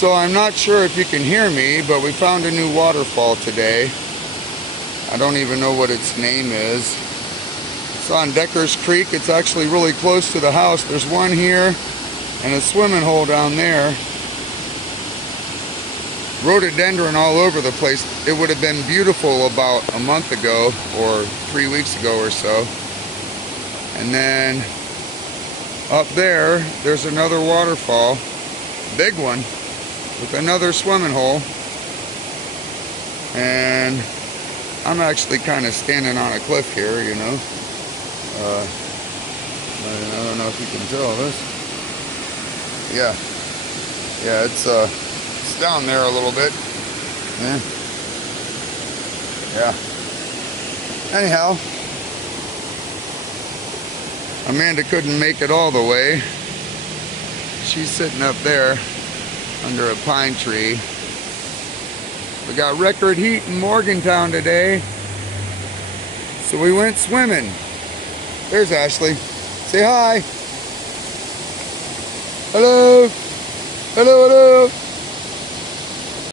So I'm not sure if you can hear me, but we found a new waterfall today. I don't even know what its name is. It's on Decker's Creek. It's actually really close to the house. There's one here and a swimming hole down there. Rhododendron all over the place. It would have been beautiful about a month ago or 3 weeks ago or so. And then up there, there's another waterfall, big one, with another swimming hole. And I'm actually kind of standing on a cliff here, you know. I don't know if you can tell this. Yeah, it's down there a little bit. Yeah. Anyhow, Amanda couldn't make it all the way. She's sitting up there under a pine tree. We got record heat in Morgantown today, so we went swimming. There's Ashley. Say hi. Hello. Hello, hello.